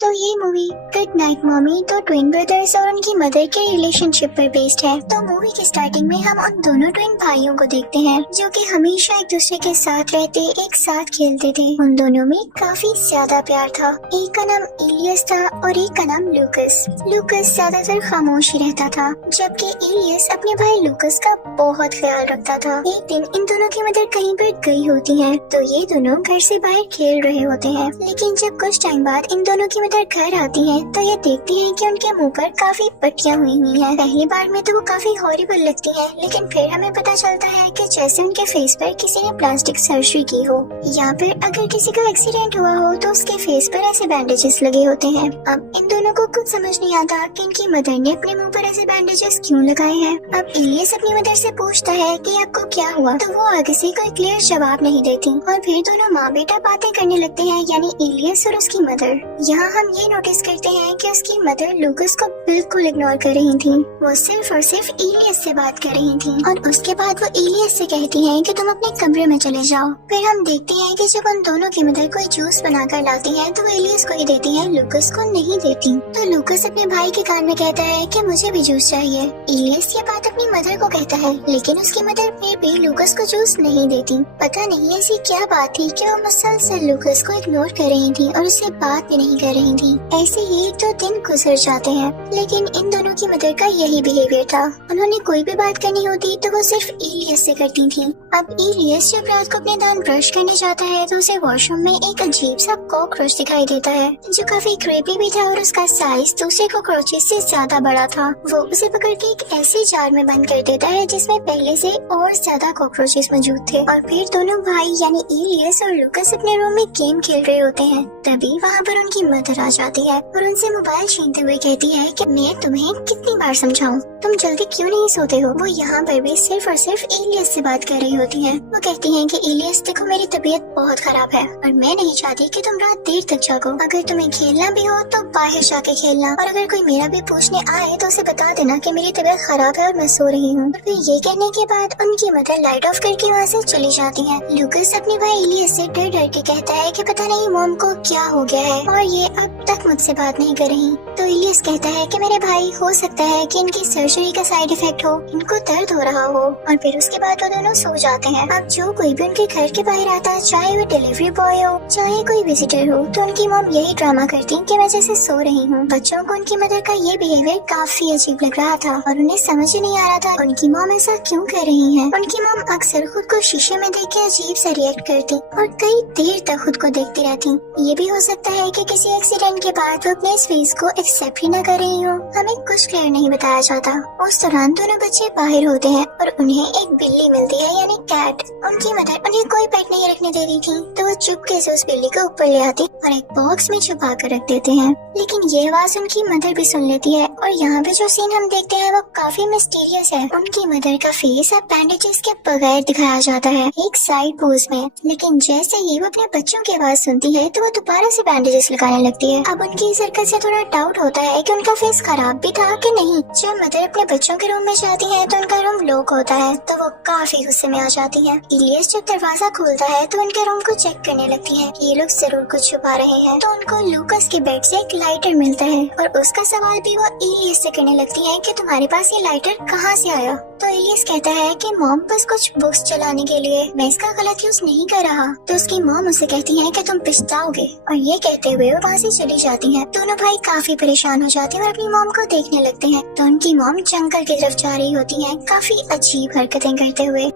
तो ये movie good night mommy दो ट्विन ब्रदर्स और उनकी मदर के रिलेशनशिप पर बेस्ड है। तो मूवी की स्टार्टिंग में हम उन दोनों ट्विन भाइयों को देखते हैं जो कि हमेशा एक दूसरे के साथ रहते, एक साथ खेलते थे। उन दोनों में काफी ज्यादा प्यार था। एक का नाम इलियस था और एक का नाम लूकस। लूकस ज्यादातर खामोश ही रहता था, जबकि इलियस अपने भाई लूकस का बहुत ख्याल रखता था। एक दिन इन दोनों की मदर कहीं पर गई होती है तो ये दोनों घर से बाहर खेल रहे होते हैं। लेकिन जब कुछ टाइम बाद इन दोनों की मदर घर आती है तो ये देखती है कि उनके मुंह पर काफी पट्टियां हुई हैं। पहली बार में तो वो काफी हॉरिबल लगती है, लेकिन फिर हमें पता चलता है कि जैसे उनके फेस पर किसी ने प्लास्टिक सर्जरी की हो या फिर अगर किसी का एक्सीडेंट हुआ हो तो उसके फेस पर ऐसे बैंडेजेस लगे होते हैं। अब इन दोनों को कुछ समझ नहीं आता कि इनकी मदर ने अपने मुंह पर ऐसे बैंडेजेस क्यों लगाए हैं। अब इलियस अपनी मदर से पूछता है कि आपको क्या हुआ, तो वो आगे से कोई क्लियर जवाब नहीं देती और फिर दोनों माँ बेटा बातें करने लगते हैं, यानी इलियस और उसकी मदर। यहाँ हम ये नोटिस करते हैं कि उसकी मदर लूकस को बिल्कुल इग्नोर कर रही थी। वो सिर्फ और सिर्फ इलियस से बात कर रही थी और उसके बाद वो इलियस से कहती हैं कि तुम अपने कमरे में चले जाओ। फिर हम देखते हैं कि जब उन दोनों की मदर कोई जूस बनाकर लाती है तो वो इलियस को ही देती है, लूकस को नहीं देती। तो लूकस अपने भाई के कान में कहता है कि मुझे भी जूस चाहिए। इलियस ये बात अपनी मदर को कहता है, लेकिन उसकी मदर फिर भी लूकस को जूस नहीं देती। पता नहीं ऐसी क्या बात थी कि वो मुसलसल लूकस को इग्नोर कर रही थी और उससे बात भी नहीं कर रही थी। ऐसे ही 1-2 दिन गुजर जाते हैं, लेकिन इन दोनों की मदर का यही बिहेवियर था। उन्होंने कोई भी बात करनी होती तो वो सिर्फ इलियस से करती थी। अब इलियस जब रात को अपने दांत ब्रश करने जाता है तो उसे वॉशरूम में एक अजीब सा कॉकरोच दिखाई देता है जो काफी क्रीपी भी था और उसका साइज दूसरे कॉकरोचेस से ज्यादा बड़ा था। वो उसे पकड़ के एक ऐसे जार में बंद कर देता है जिसमें पहले से और ज्यादा कॉकरोचेस मौजूद थे। और फिर दोनों भाई यानी इलियस और लूकस अपने रूम में गेम खेल रहे होते हैं। तभी वहाँ पर उनकी मदर आ जाती है और उनसे मोबाइल छीनते हुए कहती है कि मैं तुम्हें कितनी बार समझाऊं, तुम जल्दी क्यों नहीं सोते हो। वो यहाँ पर भी सिर्फ और सिर्फ इलियस से बात कर रही होती है। वो कहती है कि इलियस देखो मेरी तबीयत बहुत खराब है और मैं नहीं चाहती कि तुम रात देर तक जागो। अगर तुम्हें खेलना भी हो तो बाहर जाके खेलना और अगर कोई मेरा भी पूछने आए तो उसे बता देना कि मेरी तबीयत खराब है और मैं सो रही हूँ। फिर ये कहने के बाद उनकी मदर लाइट ऑफ करके वहाँ से चली जाती है। लूकस अपने भाई इलियस से डर डर के कहता है कि पता नहीं मॉम को क्या हो गया है और ये अब तक मुझसे बात नहीं कर रही। तो इलियस कहता है कि मेरे भाई हो सकता है कि इनकी सर्जरी का साइड इफेक्ट हो, इनको दर्द हो रहा हो। और फिर उसके बाद वो दोनों सो जाते हैं। अब जो कोई भी उनके घर के बाहर आता, चाहे वो डिलीवरी बॉय हो चाहे कोई विजिटर हो, तो उनकी मॉम यही ड्रामा करती कि मैं जैसे सो रही हूँ। बच्चों को उनकी मदर का ये बिहेवियर काफी अजीब लग रहा था और उन्हें समझ ही नहीं आ रहा था उनकी मॉम ऐसा क्यों कर रही है। उनकी मॉम अक्सर खुद को शीशे में देख के अजीब सा रिएक्ट करती और कई देर तक खुद को देखती रहती। ये भी हो सकता है कि किसी एक्सीडेंट के बाद वो अपने इस फेस को एक्सेप्ट ही न कर रही हो। हमें कुछ क्लियर नहीं बताया जाता। उस दौरान दोनों बच्चे बाहर होते हैं और उन्हें एक बिल्ली मिलती है यानी कैट। उनकी मदर उन्हें कोई पेट नहीं रखने दे रही थी तो वो चुपके से उस बिल्ली को ऊपर ले आती और एक बॉक्स में छुपा कर रख देते हैं। लेकिन ये आवाज उनकी मदर भी सुन लेती है और यहाँ पे जो सीन हम देखते हैं वो काफी मिस्टीरियस है। उनकी मदर का फेस अब बैंडेजेस के बगैर दिखाया जाता है एक साइड पोज में, लेकिन जैसे ही वो अपने बच्चों की आवाज सुनती है तो वो दोबारा से बैंडेजेस लगाने लगती है। अब उनकी इस हरकत से थोड़ा डाउट होता है कि उनका फेस खराब भी था कि नहीं। जब मदर अपने बच्चों के रूम में जाती है तो उनका रूम लॉक होता है तो वो काफी गुस्से में आ जाती है। इलियस जब दरवाजा खोलता है तो उनके रूम को चेक करने लगती है कि ये लोग जरूर कुछ छुपा रहे हैं। तो उनको लूकस के बेड से एक लाइटर मिलता है और उसका सवाल भी वो इलियस से करने लगती है कि तुम्हारे पास ये लाइटर कहाँ से आया। तो इलियस कहता है कि मॉम बस कुछ बुक्स चलाने के लिए, मैं इसका गलत यूज नहीं कर रहा। तो उसकी मॉम उसे कहती है कि तुम पछताओगे और ये कहते हुए वो वहाँ से चली जाती है। दोनों भाई काफी परेशान हो जाते हैं और अपनी मॉम को देखने लगते हैं। तो उनकी मॉम जंगल की तरफ जा रही होती है काफी अजीब हरकतें करते हुए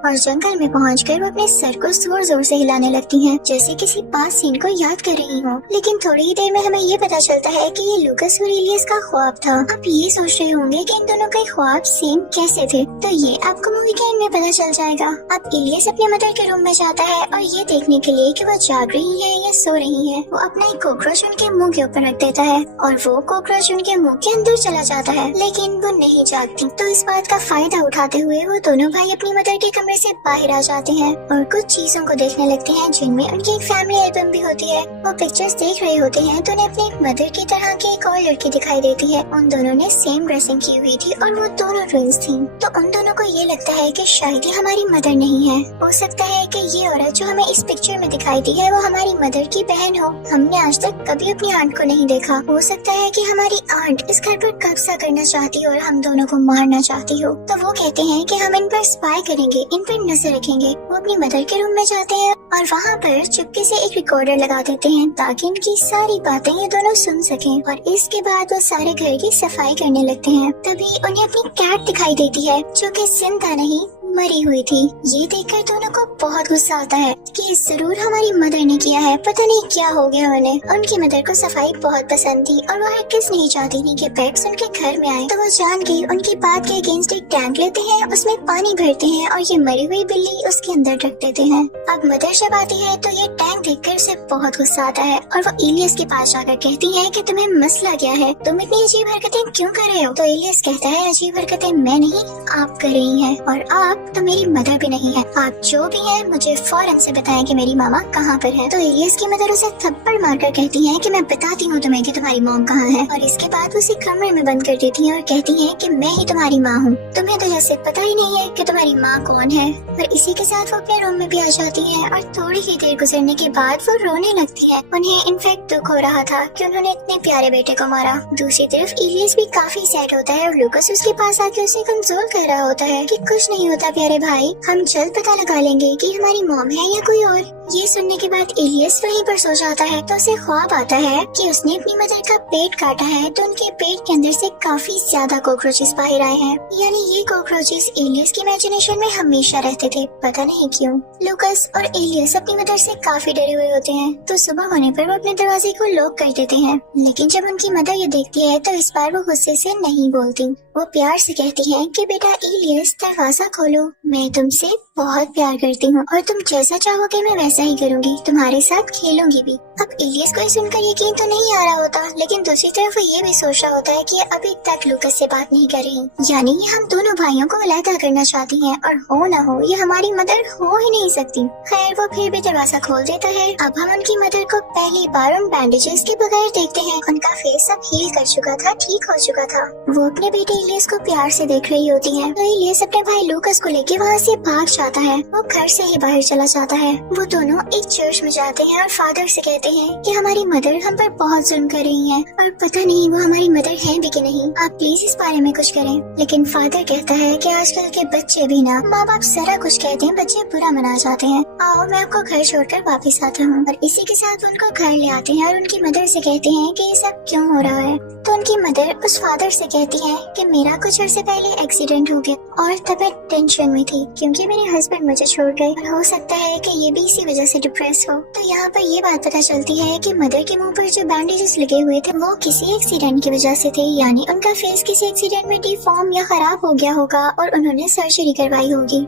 और जंगल में पहुंचकर वो अपने सर को जोर जोर से हिलाने लगती हैं, जैसे किसी पास सीन को याद कर रही हो। लेकिन थोड़ी ही देर में हमें ये पता चलता है कि ये लूकस और इलियस का ख्वाब था। आप ये सोच रहे होंगे कि इन दोनों के ख्वाब सेम कैसे थे, तो ये आपको मूवी के एंड में पता चल जाएगा। अब इलियस अपने मदर के रूम में जाता है और ये देखने के लिए कि वो जाग रही है या सो रही है, वो अपना एक कॉकरोच उनके मुंह के ऊपर रख देता है और वो कॉकरोच उनके मुंह के अंदर चला जाता है, लेकिन वो नहीं जागती। तो इस बात का फायदा उठाते हुए वो दोनों भाई अपनी मदर के कमरे से बाहर आ जाते हैं और कुछ चीजों को देखने लगते हैं जिनमें उनकी एक फैमिली एल्बम भी होती है। वो पिक्चर्स देख रहे होते हैं तो उन्हें अपनी एक मदर की तरह की एक और लड़की दिखाई देती है। उन दोनों ने सेम ड्रेसिंग की हुई थी और वो दोनों ट्विंस थी। तो उन दोनों को ये लगता है कि शायद ये हमारी मदर नहीं है। हो सकता है कि ये औरत जो हमें इस पिक्चर में दिखाई दी है वो हमारी मदर की बहन हो। हमने आज तक कभी अपनी आंट को नहीं देखा। हो सकता है कि हमारी आंट इस घर पर कब्जा करना चाहती हो और हम दोनों को मारना चाहती हो। तो वो कहते हैं कि हम इन पर स्पाई करेंगे, इन पर नजर रखेंगे। वो अपनी मदर के रूम में जाते हैं और वहाँ पर चुपके से एक रिकॉर्डर लगा देते हैं ताकि इनकी सारी बातें ये दोनों सुन सकें। और इसके बाद वो सारे घर की सफाई करने लगते हैं। तभी उन्हें अपनी कैट दिखाई देती है जो कि जिंदा नहीं मरी हुई थी। ये देखकर दोनों को बहुत गुस्सा आता है कि ये जरूर हमारी मदर ने किया है, पता नहीं क्या हो गया उन्हें। उनकी मदर को सफाई बहुत पसंद थी और वो हरगिज़ नहीं चाहती थी कि पेट्स उनके घर में आए। तो वो जान के उनकी बात के अगेंस्ट एक टैंक लेते हैं, उसमें पानी भरते हैं और ये मरी हुई बिल्ली उसके अंदर रख देते हैं। अब मदर जब आती है तो ये टैंक देखकर उसे बहुत गुस्सा आता है और वो इलियस के पास जाकर कहती है कि तुम्हें मसला क्या है, तुम इतनी अजीब हरकतें क्यों कर रहे हो। तो इलियस कहता है अजीब हरकतें मैं नहीं आप कर रही हैं और आप तो मेरी मदर भी नहीं है। आप जो भी हैं मुझे फौरन से बताएं कि मेरी मामा कहाँ पर है। तो इलियस की मदर उसे थप्पड़ मारकर कहती है कि मैं बताती हूँ तुम्हें कि तुम्हारी मॉम कहाँ है। और इसके बाद उसे कमरे में बंद कर देती है और कहती है कि मैं ही तुम्हारी माँ हूँ, तुम्हें तो जैसे पता ही नहीं है कि तुम्हारी माँ कौन है। और इसी के साथ वो अपने रूम में भी आ जाती है और थोड़ी ही देर गुजरने के बाद वो रोने लगती है। उन्हें इनफैक्ट दुख हो रहा था कि उन्होंने इतने प्यारे बेटे को मारा। दूसरी तरफ इलियस भी काफी सैड होता है और लूकस उसके पास आके उसे कंसोल कर रहा होता है कि कुछ नहीं होता प्यारे भाई, हम जल्द पता लगा लेंगे कि हमारी मॉम है या कोई और। ये सुनने के बाद इलियस वहीं पर सो जाता है तो उसे ख्वाब आता है कि उसने अपनी मदर का पेट काटा है तो उनके पेट के अंदर से काफी ज्यादा कॉकरोचेस बाहर आए हैं। यानी ये कॉकरोचेस इलियस की इमेजिनेशन में हमेशा रहते थे, पता नहीं क्यों। लूकस और इलियस अपनी मदर से काफी डरे हुए होते हैं तो सुबह होने पर वो अपने दरवाजे को लॉक कर देते हैं। लेकिन जब उनकी मदर ये देखती है तो इस बार वो गुस्से से नहीं बोलती। वो प्यार से कहती है कि बेटा इलियस दरवाजा खोलो, मैं तुमसे बहुत प्यार करती हूँ और तुम जैसा चाहोगे मैं वैसा ही करूँगी, तुम्हारे साथ खेलूंगी भी। अब इलियस को सुनकर यकीन तो नहीं आ रहा होता, लेकिन दूसरी तरफ वो ये भी सोच रहा होता है कि अभी तक लूकस से बात नहीं कर रही, यानी ये हम दोनों भाइयों को अलग करना चाहती हैं और हो ना हो ये हमारी मदर हो ही नहीं सकती। खैर वो फिर भी दरवाजा खोल देता है। अब हम उनकी मदर को पहली बार उन बैंडेजेस के बगैर देखते हैं। उनका फेस अब हील कर चुका था, ठीक हो चुका था। वो अपने बेटे इलियस को प्यार से देख रही होती है तो इलियस अपने भाई लूकस को लेके वहाँ से भाग जाता है। वो घर से ही बाहर चला जाता है। वो दोनों एक चर्च में जाते हैं और फादर से कहते हैं कि हमारी मदर हम पर बहुत जुल्म कर रही है और पता नहीं वो हमारी मदर है भी कि नहीं, आप प्लीज इस बारे में कुछ करें। लेकिन फादर कहता है कि आजकल के बच्चे भी ना, माँ बाप सारा कुछ कहते हैं, बच्चे बुरा मना जाते हैं, आओ मैं आपको घर छोड़कर वापस आता हूँ। और इसी के साथ उनको घर ले आते हैं और उनकी मदर से कहते हैं कि ये सब क्यों हो रहा है। तो उनकी मदर उस फादर से कहती है कि मेरा कुछ अर्से पहले एक्सीडेंट हो गया और तब मैं टेंशन में थी क्योंकि मेरे हस्बैंड मुझे छोड़ गए और हो सकता है कि ये भी इसी वजह से डिप्रेस हो। तो यहाँ पर ये बात पता चलती है कि मदर के मुंह पर जो बैंडेजेस लगे हुए थे वो किसी एक्सीडेंट की वजह से थे, यानी उनका फेस किसी एक्सीडेंट में डिफॉर्म या खराब हो गया होगा और उन्होंने सर्जरी करवाई होगी।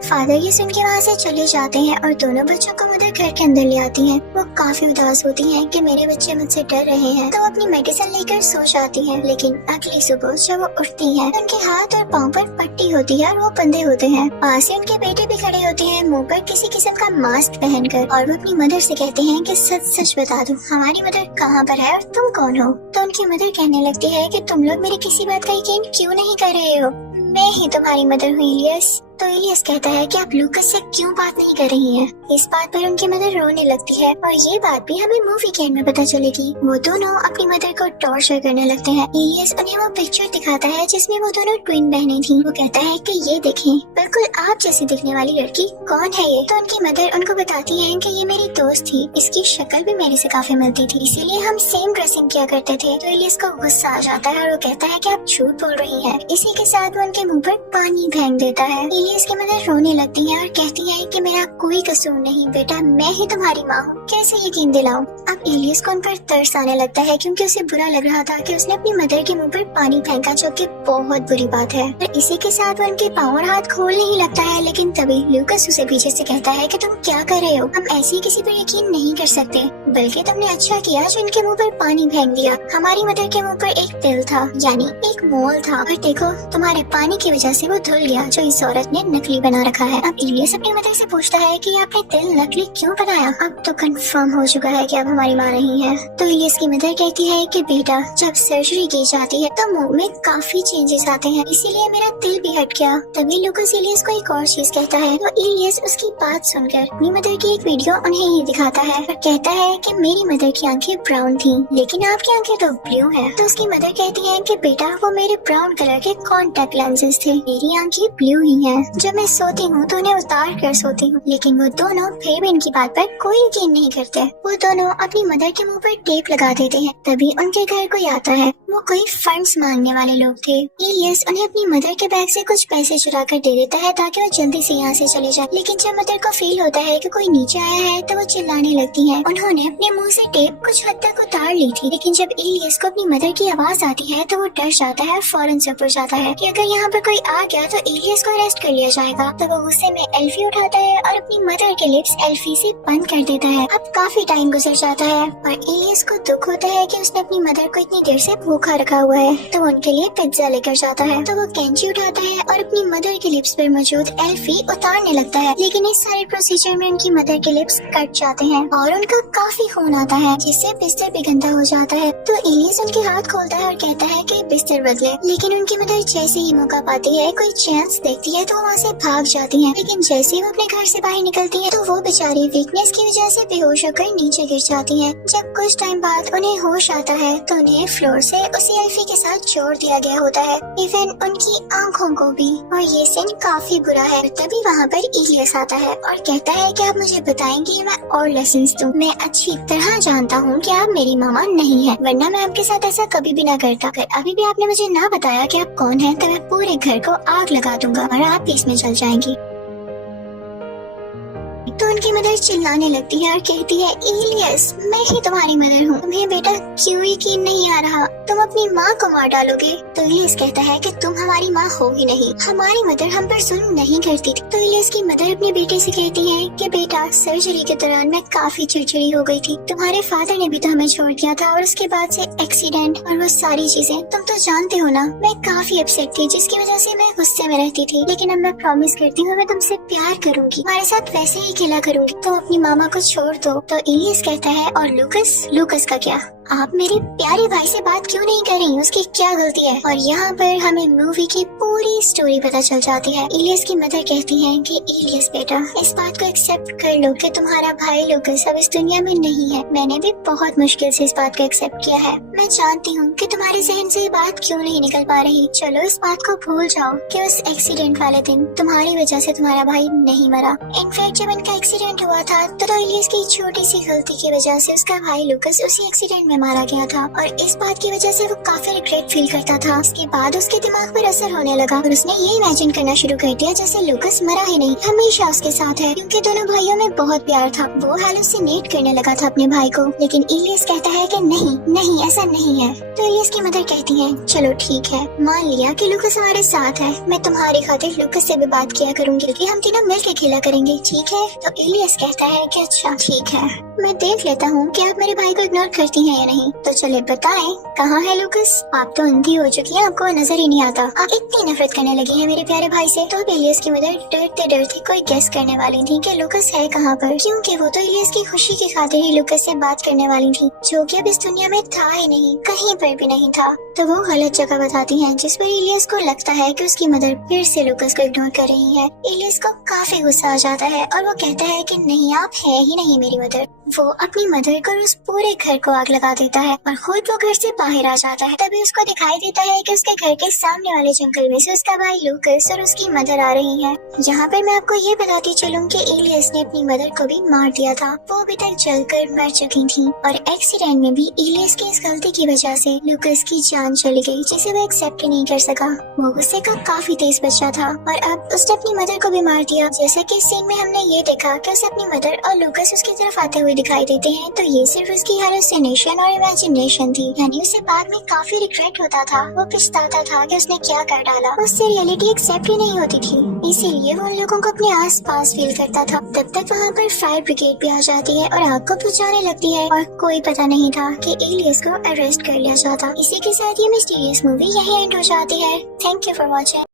फादर ये सुन के वहाँ से चले जाते हैं और दोनों बच्चों को मदर घर के अंदर ले आती हैं। वो काफी उदास होती हैं कि मेरे बच्चे मुझसे डर रहे हैं, तो वो अपनी मेडिसिन लेकर सो जाती हैं। लेकिन अगली सुबह जब वो उठती हैं, उनके हाथ और पाँव पर पट्टी होती है और वो बंधे होते हैं। पास ही उनके बेटे भी खड़े होते हैं मुंह पर किसी किस्म का मास्क पहनकर, और वो अपनी मदर से कहते हैं कि सच सच बता दो हमारी मदर कहाँ पर है और तुम कौन हो। तो उनकी मदर कहने लगती है कि तुम लोग मेरी किसी बात का यकीन क्यों नहीं कर रहे हो, मैं ही तुम्हारी मदर हूँ इलियस। तो इलियस कहता है कि आप लूकस से क्यों बात नहीं कर रही हैं। इस बात पर उनकी मदर रोने लगती है और ये बात भी हमें मूवी के एंड में पता चलेगी। वो दोनों अपनी मदर को टॉर्चर करने लगते हैं। इलियस उन्हें वो पिक्चर दिखाता है जिसमें वो दोनों ट्विन बहनें थी। वो कहता है कि ये देखें, बिल्कुल आप जैसी दिखने वाली लड़की कौन है ये। तो उनकी मदर उनको बताती है कि ये मेरी दोस्त थी, इसकी शक्ल भी मेरे से काफी मिलती थी, इसीलिए हम सेम ड्रेसिंग किया करते थे। तो इलियस को गुस्सा आ जाता है और वो कहता है कि आप झूठ बोल रही हैं। इसी के साथ वो उनके मुंह पर पानी फेंक देता है। इलियस की मदर रोने लगती है और कहती है कि मेरा कोई कसूर नहीं बेटा, मैं ही तुम्हारी माँ हूँ, कैसे यकीन दिलाऊं। अब इलियस को उन पर तरस आने लगता है क्योंकि उसे बुरा लग रहा था कि उसने अपनी मदर के मुंह पर पानी फेंका, जो कि बहुत बुरी बात है। और इसी के साथ वो उनके पाँव और हाथ खोलने ही लगता है, लेकिन तभी लूकस उसे पीछे से कहता है कि तुम क्या कर रहे हो, हम ऐसे किसी पर यकीन नहीं कर सकते, बल्कि तुमने अच्छा किया जो उनके मुंह पर पानी फेंक दिया। हमारी मदर के मुंह पर एक तिल था, यानी एक मोल था, और देखो तुम्हारे पानी की वजह से वो धुल गया जो इस औरत ने नकली बना रखा है। अब इलियस अपनी मदर से पूछता है कि आपने तिल नकली क्यों बनाया। अब तो कंफर्म हो चुका है कि अब हमारी माँ नहीं है। तो इलियस की मदर कहती है कि बेटा, जब सर्जरी की जाती है तो मुंह में काफी चेंजेस आते हैं, इसीलिए मेरा तिल भी हट गया। तभी लूकस इलियस को एक और चीज कहता है। तो इलियस उसकी बात सुनकर अपनी मदर की एक वीडियो उन्हें ही दिखाता है और कहता है कि मेरी मदर की आंखें ब्राउन थी, लेकिन आपकी आंखें तो ब्लू है। तो उसकी मदर कहती है कि बेटा, वो मेरे ब्राउन कलर के कॉन्टेक्ट लेंसेज थे, मेरी आंखें ब्लू ही हैं। जब मैं सोती हूँ तो उन्हें उतार कर सोती हूँ, लेकिन वो दोनों फिर भी इनकी बात पर कोई यकीन नहीं करते। वो दोनों अपनी मदर के मुंह पर टेप लगा देते हैं। तभी उनके घर कोई आता है, वो कोई फंड्स मांगने वाले लोग थे। इलियस उन्हें अपनी मदर के बैग से कुछ पैसे चुरा कर दे देता है ताकि वो जल्दी से यहाँ से चले जाए। लेकिन जब मदर को फील होता है कि कोई नीचे आया है तो वो चिल्लाने लगती है। उन्होंने अपने मुंह से टेप कुछ हद तक उतार ली थी, लेकिन जब इलियस को अपनी मदर की आवाज आती है तो वो डर जाता है, फौरन से ऊपर जाता है कि अगर यहाँ पर कोई आ गया तो इलियस को अरेस्ट कर लिया जाएगा। तो वो गुस्से में एल्फी उठाता है और अपनी मदर के लिप्स एल्फी से बंद कर देता है। अब काफी टाइम गुजर जाता है और इलियस को दुख होता है कि उसने अपनी मदर को इतनी देर से भूखा रखा हुआ है। तो वो उनके लिए पिज्जा लेकर जाता है। तो वो कैंची उठाता है और अपनी मदर के लिप्स पर मौजूद एल्फी उतारने लगता है, लेकिन इस सारे प्रोसीजर में उनकी मदर के लिप्स कट जाते हैं और उनका काफी खून आता है, जिससे बिस्तर भी गंदा हो जाता है। तो इलियस उनके हाथ खोलता है और कहता है कि बिस्तर बदले, लेकिन उनकी मदर जैसे ही मौका पाती है, कोई चांस देखती है, तो वहाँ से भाग जाती है। लेकिन जैसे ही वो अपने घर से बाहर निकलती है तो वो बेचारी वीकनेस की वजह से बेहोश होकर नीचे गिर जाती है। जब कुछ टाइम बाद उन्हें होश आता है तो उन्हें फ्लोर से उसी एल्फी के साथ जोड़ दिया गया होता है, इवन उनकी आंखों को भी। और ये सीन काफी बुरा है। तभी वहाँ पर इलियस आता है और कहता है कि आप मुझे बताएंगे, मैं और लेसन्स दूं। मैं अच्छी तरह जानता हूँ कि आप मेरी मामा नहीं है, वरना मैं आपके साथ ऐसा कभी भी ना करता। अगर अभी भी आपने मुझे ना बताया कि आप कौन हैं, तो मैं पूरे घर को आग लगा दूंगा और आप भी इसमें जल जाएंगी। तो उनकी मदर चिल्लाने लगती है और कहती है, इलियस, मैं ही तुम्हारी मदर हूँ, तुम्हें बेटा क्यों यकीन नहीं आ रहा, तुम अपनी माँ को मार डालोगे। तो इलियस कहता है कि तुम हमारी माँ हो ही नहीं, हमारी मदर हम पर जुल्म नहीं करती थी। तो इलियस की मदर अपने बेटे से कहती है कि बेटा, सर्जरी के दौरान मैं काफी चिड़चिड़ी हो गई थी, तुम्हारे फादर ने भी तो हमें छोड़ दिया था, और उसके बाद से एक्सीडेंट और वो सारी चीजें तुम तो जानते हो ना। मैं काफी अपसेट थी, जिसकी वजह से मैं गुस्से में रहती थी, लेकिन अब मैं प्रॉमिस करती हूँ मैं तुमसे प्यार करूंगी, तुम्हारे साथ वैसे ही खेला करूंगी, तो अपनी मामा को छोड़ दो। तो इलियस कहता है, और लूकस का क्या, आप मेरे प्यारे भाई से बात क्यों नहीं कर रही, उसकी क्या गलती है। और यहाँ पर हमें मूवी की पूरी स्टोरी पता चल जाती है। इलियस की मदर कहती है कि इलियस बेटा, इस बात को एक्सेप्ट कर लो कि तुम्हारा भाई लूकस अब इस दुनिया में नहीं है। मैंने भी बहुत मुश्किल से इस बात को एक्सेप्ट किया है। मैं जानती हूँ कि तुम्हारे जहन से ये बात क्यों नहीं निकल पा रही। चलो इस बात को भूल जाओ कि उस एक्सीडेंट वाले दिन तुम्हारी वजह से तुम्हारा भाई नहीं मरा। इनफैक्ट जब इनका एक्सीडेंट हुआ था तो इलियस की छोटी सी गलती की वजह से उसका भाई लूकस उसी एक्सीडेंट में मारा गया था, और इस बात की वजह से वो काफी रिग्रेट फील करता था। उसके बाद उसके दिमाग पर असर होने लगा और उसने ये इमेजिन करना शुरू कर दिया जैसे लूकस मरा ही नहीं, हमेशा उसके साथ है, क्योंकि दोनों भाइयों में बहुत प्यार था। वो हैलुसिनेट करने लगा था अपने भाई को, लेकिन इलियस कहता है कि नहीं ऐसा नहीं है। तो इलियस की मदर कहती है, चलो ठीक है, मान लिया कि लूकस हमारे साथ है, मैं तुम्हारी खातिर लूकस से भी बात किया करूंगी कि हम तीनों मिलकर खेला करेंगे, ठीक है। तो इलियस कहता है कि अच्छा ठीक है, मैं देख लेता हूँ कि आप मेरे भाई को इग्नोर करती हैं या नहीं। तो चले बताएं, कहाँ है लूकस? आप तो अंधी हो चुकी हैं, आपको नजर ही नहीं आता, आप इतनी नफरत करने लगी हैं मेरे प्यारे भाई से। तो इलियस की मदर डरते डरते कोई गेस करने वाली थी कि लूकस है कहाँ पर, क्योंकि वो तो इलियस की खुशी की खातिर ही लूकस से बात करने वाली थी, जो कि अब इस दुनिया में था ही नहीं, कहीं पर भी नहीं था। तो वो गलत जगह बताती हैं, जिस पर इलियस को लगता है कि उसकी मदर फिर से लूकस को इग्नोर कर रही है। इलियस को काफी गुस्सा आ जाता है और वो कहता है कि नहीं, आप है ही नहीं मेरी मदर। वो अपनी मदर को उस पूरे घर को आग लगा देता है और खुद वो घर से बाहर आ जाता है। तभी उसको दिखाई देता है कि उसके घर के सामने वाले जंगल में से उसका भाई लूकस और उसकी मदर आ रही है। यहाँ पर मैं आपको ये बताती चलूं कि इलियस ने अपनी मदर को भी मार दिया था, वो अभी तक जलकर मर चुकी थी, और एक्सीडेंट में भी इलियस की इस गलती की वजह से लूकस की जान चली गई, जिसे वो एक्सेप्ट नहीं कर सका। वो गुस्से का काफी तेज बच्चा था और अब उसने अपनी मदर को भी मार दिया। जैसे कि इस सीन में हमने ये देखा कि उसे अपनी मदर और लूकस उसकी तरफ आते हुए दिखाई देते हैं तो ये सिर्फ उसकी हेलुसिनेशन और इमेजिनेशन थी, यानी उसे बाद में काफी रिग्रेट होता था। वो पछताता था कि उसने क्या कर डाला। उससे रियलिटी एक्सेप्ट ही नहीं होती थी, इसीलिए वो उन लोगों को अपने आस पास फील करता था। तब तक वहाँ पर फायर ब्रिगेड भी आ जाती है और आग को बुझाने लगती है और कोई पता नहीं था कि एलियस को अरेस्ट कर लिया जाता। इसी के साथ ये मिस्टीरियस मूवी यही एंड हो जाती है। Thank you for watching.